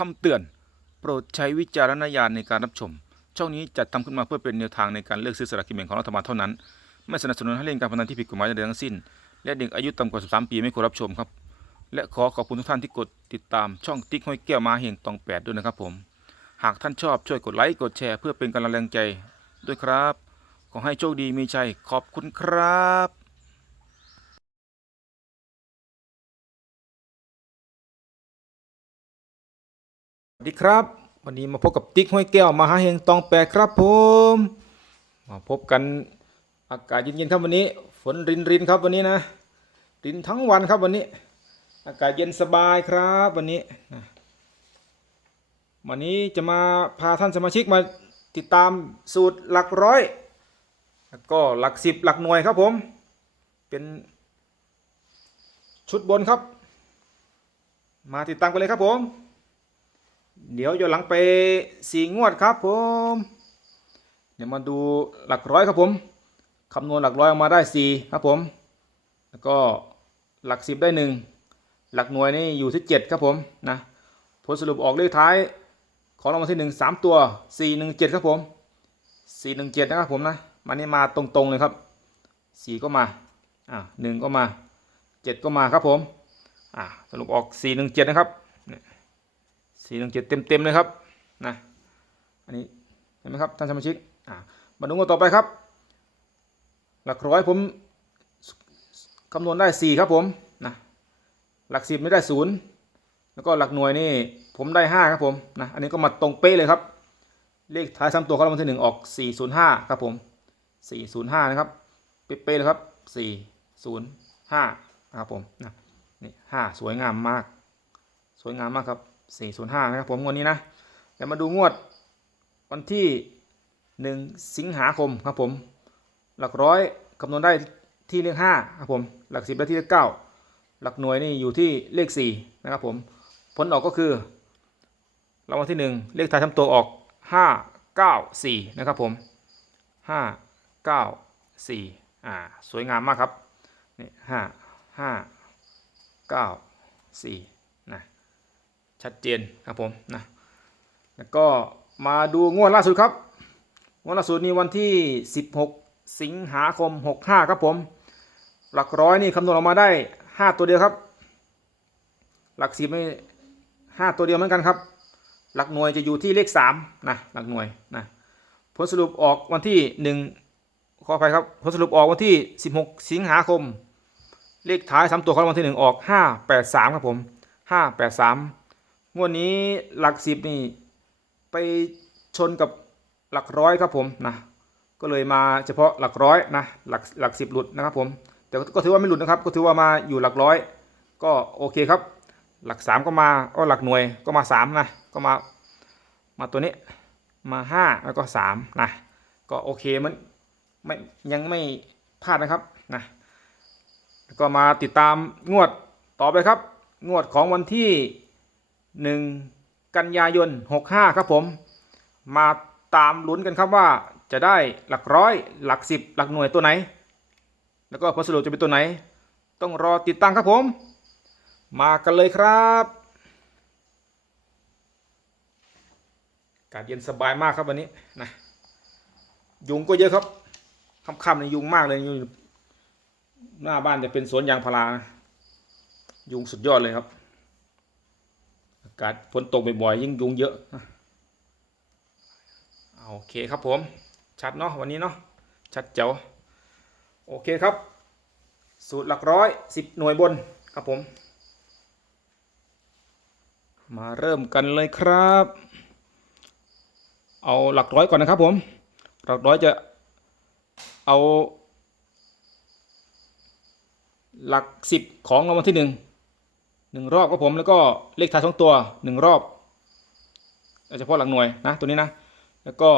คำเตือน โปรดใช้วิจารณญาณในการรับชม ช่องนี้จัดทำขึ้นมาเพื่อเป็นแนวทางในการเลือกซื้อสลากกินแบ่งของรัฐบาลเท่านั้น ไม่สนับสนุนให้เล่นการพนันที่ผิดกฎหมายใดทั้งสิ้น และเด็กอายุต่ำกว่า 13 ปีไม่ควรรับชมครับ และขอขอบคุณทุกท่านที่กดติดตามช่องติ๊กห้อยแก้วมาเฮงตองแปดด้วยนะครับผม หากท่านชอบช่วยกดไลค์กดแชร์เพื่อเป็นกำลังแรงใจด้วยครับ ขอให้โชคดีมีชัยขอบคุณครับ สวัสดีครับ วันนี้มาพบกับติ๊กห้อยแก้วมหาเฮงตองแปดครับผมมาพบกันอากาศเย็นๆครับวันนี้ ฝนรินรินๆครับวันนี้นะ รินทั้งวันครับวันนี้ อากาศเย็นสบายครับวันนี้นะวันนี้จะมาพาท่านสมาชิกมาติดตามสูตรหลักร้อยแล้วก็หลักสิบหลักหน่วยครับผม เป็นชุดบนครับ มาติดตามกันเลยครับผม เดี๋ยวย้อนหลังไปสี่งวดครับผม เดี๋ยวมาดูหลักร้อยครับผมคำนวณหลักร้อยออกมาได้สี่ครับผม แล้วก็หลักสิบได้หนึ่งหลักหน่วยนี่อยู่ที่เจ็ดครับผมนะผลสรุปออกเลขท้ายของรางวัลที่หนึ่งสามตัวสี่หนึ่งเจ็ดครับผมสี่หนึ่งเจ็ดนะครับผมนะมันนี่มาตรงๆเลยครับสี่ก็มาอ่าหนึ่งก็มาเจ็ดก็มาครับผมอ่าสรุปออกสี่หนึ่งเจ็ดนะครับ สี่หนึ่งเจ็ดเต็มเต็มๆเลยครับนะอันนี้เห็นไหมครับท่านสมาชิกอ่ามาดูกันต่อไปครับ หลักร้อยผมคำนวณได้สี่ครับผมนะหลักสิบไม่ได้ศูนย์แล้วก็หลักหน่วยนี่ผมได้ห้าครับผมนะอันนี้ก็มาตรงเป๊ะเลยครับ เลขท้ายสามตัวเขารางวัลที่หนึ่งออกสี่ศูนย์ห้าครับผมสี่ศูนย์ห้านะครับเป๊ะเลยครับสี่ศูนย์ห้าครับผมนะนี่ห้าสวยงามมาก สวยงามมากครับ 405 นะครับผมงวดนี้นะเดี๋ยวมาดูงวดวันที่ 1 สิงหาคมครับผม หลักร้อยคำนวณได้ที่เลข5ครับผมหลักสิบได้ที่เลข9หลักหน่วยนี่อยู่ที่เลข4นะครับผมผลออกก็คือรางวัลที่ 1 เลขท้ายทำตัวออก 5 9 4 นะครับผม 5 9 4อ่าสวยงามมากครับนี่5 5 9 4 ชัดเจนครับผมนะแล้วก็มาดูงวดล่าสุดครับงวดล่าสุดนี้วันที่ 16 สิงหาคม 65 ครับผม หลักร้อยนี่คำนวณออกมาได้ 5 ตัวเดียวครับ หลักสิบไม่5ตัวเดียวเหมือนกันครับ หลักหน่วยจะอยู่ที่เลข3นะหลักหน่วยนะผลสรุปออกวันที่ 1 ขออภัยครับผลสรุปออกวันที่ 16 สิงหาคม เลขท้าย 3 ตัวของรางวัลที่ 1 ออก 583 ครับผม 583 งวดนี้หลักสิบนี่ไปชนกับหลักร้อยครับผมนะก็เลยมาเฉพาะหลักร้อยนะหลักหลักสิบหลุดนะครับผมแต่ก็ถือว่าไม่หลุดนะครับ ก็ถือว่ามาอยู่หลักร้อย ก็โอเคครับ หลักสามก็มาก็หลักหน่วยก็มาสามนะก็มามาตัวนี้มาห้าแล้วก็สามนะก็โอเคมันไม่ยังไม่พลาดนะครับนะก็มาติดตามงวดต่อไปครับ งวดของวันที่ 1 กันยายน 65 ครับผม มาตามลุ้นกันครับว่าจะได้หลักร้อยหลักสิบหลักหน่วยตัวไหน แล้วก็ผลสรุปจะเป็นตัวไหน ต้องรอติดตั้งครับผม มากันเลยครับอากาศเย็นสบายมากครับวันนี้นะยุงก็เยอะครับค่ำๆในยยุงมากเลยอยู่หน้าบ้านจะเป็นสวนยางพารานะยุงสุดยอดเลยครับ กาศฝนตกบ่อยๆยิ่งยุงเยอะโอเคครับผม ชัดเนาะวันนี้เนาะชัดเจ๋วโอเคครับ สูตรหลักร้อยสิบหน่วยบนครับผม มาเริ่มกันเลยครับ เอาหลักร้อยก่อนนะครับผม หลักร้อยจะเอา หลักสิบของรางวัลที่หนึ่ง หนึ่งรอบครับผมแล้วก็เลขท้ายสองตัวหนึ่งรอบเอาเฉพาะหลักหน่วยนะตัวนี้นะ แล้วก็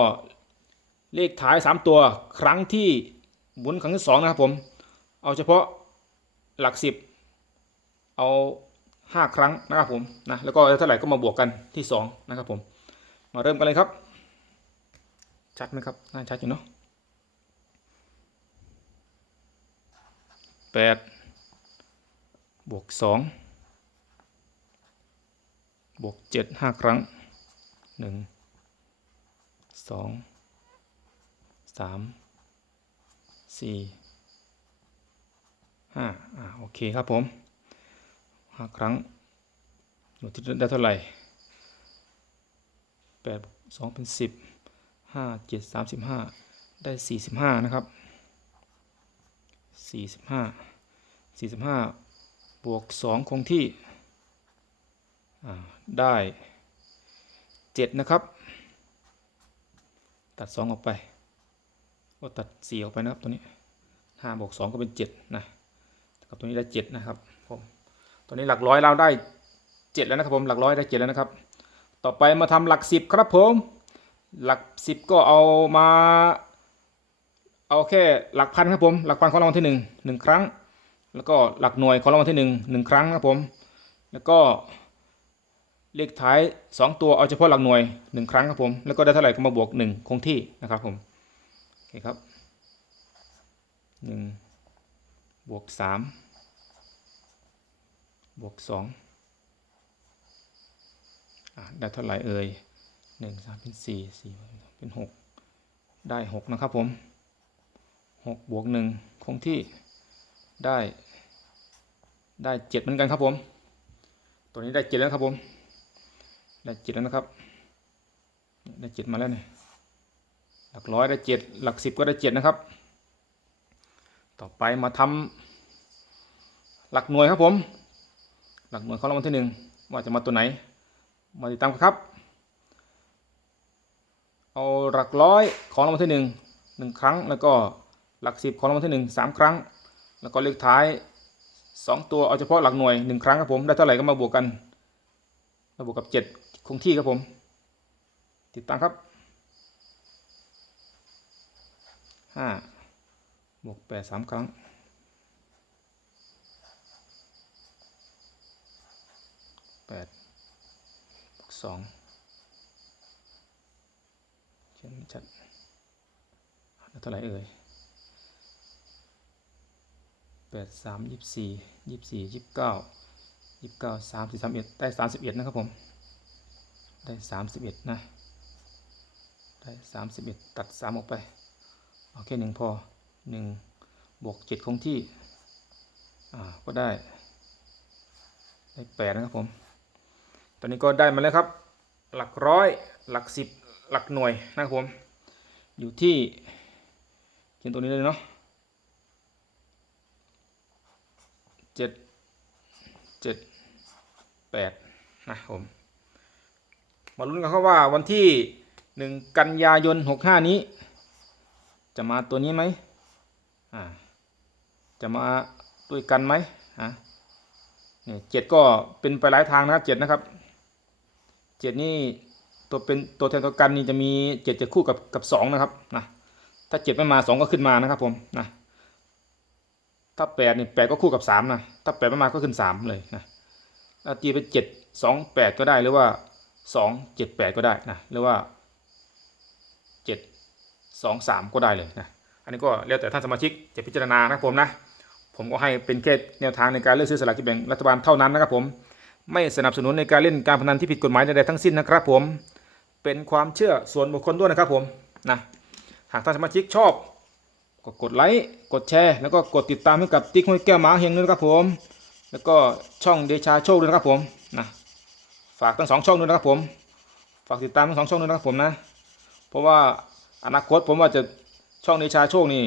เลขท้ายสามตัวครั้งที่หมุนครั้งที่สองนะครับผม เอาเฉพาะหลักสิบเอาห้าครั้งนะครับผมนะแล้วก็เท่าไหร่ก็มาบวกกันที่สองนะครับผม มาเริ่มกันเลยครับ ชัดไหมครับน่าชัดอยู่เนาะแปดบวกสอง บวกเจ็ดห้าครั้งหนึ่งสองสามสี่ห้าอ่าโอเคครับผมห้าครั้งอยู่ที่ได้เท่าไหร่แปดสองเป็นสิบห้าเจ็ดสามสิบห้าได้สี่สิบห้านะครับสี่สิบห้าสี่สิบห้าบวกสองคงที่ ได้เจ็ดนะครับ ตัดสองออกไปก็ตัดสี่ออกไปนะครับตัวนี้ห้าบวกสองก็เป็นเจ็ดนะครับตัวนี้ได้เจ็ดนะครับผมตัวนี้หลักร้อยเราได้เจ็ดแล้วนะครับผมหลักร้อยได้เจ็ดแล้วนะครับ ต่อไปมาทำหลักสิบครับผมหลักสิบก็เอามาเอาแค่หลักพันครับผมหลักพันของรางวัลที่หนึ่งหนึ่งครั้ง แล้วก็หลักหน่วยของรางวัลที่หนึ่งหนึ่งครั้งนะครับผมแล้วก็ เลขท้ายสองตัวเอาเฉพาะหลักหน่วยหนึ่งครั้งครับผม แล้วก็ได้เท่าไหร่ก็มาบวกหนึ่งคงที่นะครับผม โอเคครับหนึ่งบวกสามบวกสองได้เท่าไหร่เอ่ยหนึ่งสามเป็นสี่สี่เป็นหกได้หกนะครับผมหกบวกหนึ่งคงที่ได้ได้เจ็ดเหมือนกันครับผม ตัวนี้ได้เจ็ดแล้วครับผม ได้เจ็ดแล้วนะครับ ได้เจ็ดมาแล้วเนี่ยหลักร้อยได้เจ็ดหลักสิบก็ได้เจ็ดนะครับ ต่อไปมาทำหลักหน่วยครับผม หลักหน่วยของรางวัลที่หนึ่งว่าจะมาตัวไหน มาติดตามกันครับ เอาหลักร้อยของรางวัลที่หนึ่งหนึ่งครั้ง แล้วก็หลักสิบของรางวัลที่หนึ่งสามครั้ง แล้วก็เลขท้ายสองตัวเอาเฉพาะหลักหน่วยหนึ่งครั้งครับผม ได้เท่าไหร่ก็มาบวกกันมาบวกกับเจ็ด คงที่ครับผม ติดตามครับห้าบวกแปดสามครั้งแปดบวกสองเขียนชัดเท่าไหร่เอ่ยแปดสามยี่สี่ยี่สี่ยี่สิบเก้ายี่สิบเก้าสามสิบสามเอ็ดได้สามสิบเอ็ดนะครับผม ได้สามสิบเอ็ดนะ ได้สามสิบเอ็ดตัดสามออกไป เอาแค่หนึ่งพอหนึ่งบวกเจ็ดคงที่ อ่า ก็ได้ ได้แปดนะครับผม ตอนนี้ก็ได้มาแล้วครับ หลักร้อย หลักสิบหลักหน่วยนะครับผม อยู่ที่เขียนตัวนี้เลยเนาะเจ็ดเจ็ดแปดนะครับผม มาลุ้นกันครับว่าวันที่หนึ่งกันยายนหกห้านี้ จะมาตัวนี้ไหมอ่าจะมาด้วยกันไหมอะเนี่ยเจ็ดก็เป็นไปหลายทางนะครับเจ็ดนะครับเจ็ดนี่ตัวเป็นตัวแทนตัวกันนี่จะมีเจ็ดจะคู่กับกับสองนะครับนะถ้าเจ็ดไม่มาสองก็ขึ้นมานะครับผมนะถ้าแปดนี่แปดก็คู่กับสามนะถ้าแปดไม่มาก็ขึ้นสามเลยนะแล้วตีเป็นเจ็ดสองแปดก็ได้หรือว่า สองเจ็ดแปดก็ได้นะหรือว่าเจ็ดสองสามก็ได้เลยนะอันนี้ก็แล้วแต่ท่านสมาชิกจะพิจารณานะครับผมนะผมก็ให้เป็นแค่แนวทางในการเลือกซื้อสลากกินแบ่งรัฐบาลเท่านั้นนะครับผมไม่สนับสนุนในการเล่นการพนันที่ผิดกฎหมายใดๆทั้งสิ้นนะครับผมเป็นความเชื่อส่วนบุคคลด้วยนะครับผมนะหากท่านสมาชิกชอบก็กดไลค์กดแชร์แล้วก็กดติดตามให้กับติ๊กห้วยแก้วหมาเฮงด้วยนะครับผม แล้วก็ช่องเดชาโชคด้วยนะครับผมนะ ฝากทั้งสองช่องด้วยนะครับผม ฝากติดตามทั้งสองช่องด้วยนะครับผมนะ เพราะว่าอนาคตผมว่าจะช่องเนชาโชคนี่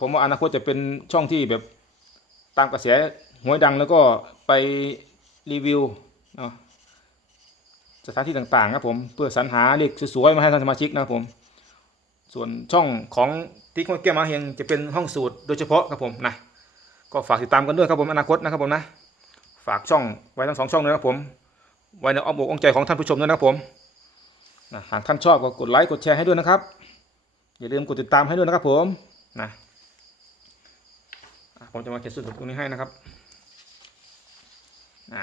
ผมว่าอนาคตจะเป็นช่องที่แบบตามกระแสหวยดังแล้วก็ไปรีวิวเนาะสถานที่ต่างๆครับผมเพื่อสรรหาเลขสวยๆมาให้ท่านสมาชิกนะครับผม ส่วนช่องของติ๊กห้วยแก้วมาเฮงจะเป็นห้องสูตรโดยเฉพาะครับผมนะก็ฝากติดตามกันด้วยครับผมอนาคตนะครับผมนะฝากช่องไว้ทั้งสองช่องเลยครับผม ไว้ในอ้อมอกอ้อมใจของท่านผู้ชมด้วยนะครับผมนะหากท่านชอบก็กดไลค์กดแชร์ให้ด้วยนะครับ อย่าลืมกดติดตามให้ด้วยนะครับผมนะผมจะมาเขียนสูตรตรงนี้ให้นะครับอะ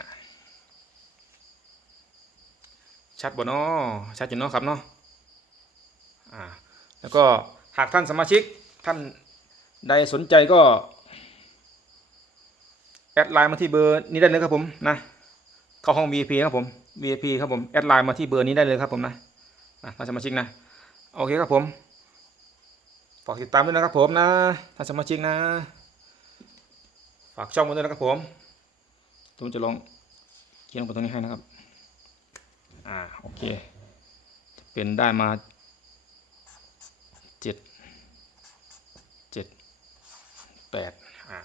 ชัดบ่เนาะชัดอยู่เนาะครับเนาะอ่าแล้วก็หากท่านสมาชิกท่านใดสนใจก็ แอดไลน์มาที่เบอร์นี้ได้เลยครับผมนะ เข้าห้อง VIP ครับผม VIP ครับผมแอดไลน์มาที่เบอร์นี้ได้เลยครับผมนะนะท่านสมาชิกนะโอเคครับผมฝากติดตามด้วยนะครับผมนะท่านสมาชิกนะ ฝากช่องไว้ด้วยนะครับผมผมจะลองเขียนลงไปตรงนี้ให้นะครับอ่าโอเคจะเป็นได้มาเจ็ดเจ็ดแปดอ่า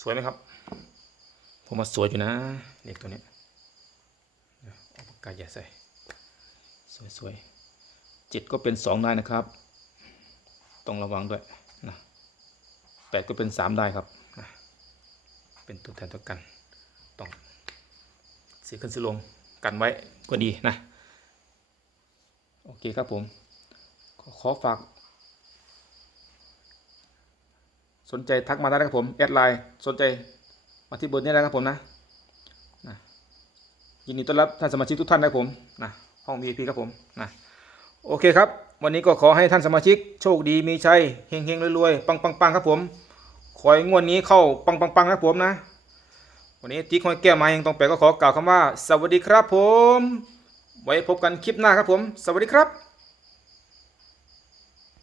สวยไหมครับ ผมว่าสวยอยู่นะเลขตัวนี้เอาปากกาอย่าใส่ สวยสวยเจ็ดก็เป็นสองได้นะครับ ต้องระวังด้วยนะแปดก็เป็นสามได้ครับนะเป็นตัวแทนตัวกัน ต้องสีขึ้นสีลงกันไว้ก็ดีนะ โอเคครับผมขอขอฝาก สนใจทักมาได้ครับผม แอดไลน์สนใจ มาที่บอร์นี้ได้ครับผมนะนะยินดีต้อนรับท่านสมาชิกทุกท่านนะครับผมนะห้อง VIP ครับผมนะโอเคครับ วันนี้ก็ขอให้ท่านสมาชิกโชคดีมีชัยเฮงเฮงรวยๆปังปังปังครับผมขอให้งวดนี้เข้าปังปังปังนะครับผมนะ วันนี้ติ๊กห้อยแก้วมายังต้องแปลก็ขอกล่าวคำว่า สวัสดีครับผม ไว้พบกันคลิปหน้าครับผม สวัสดีครับ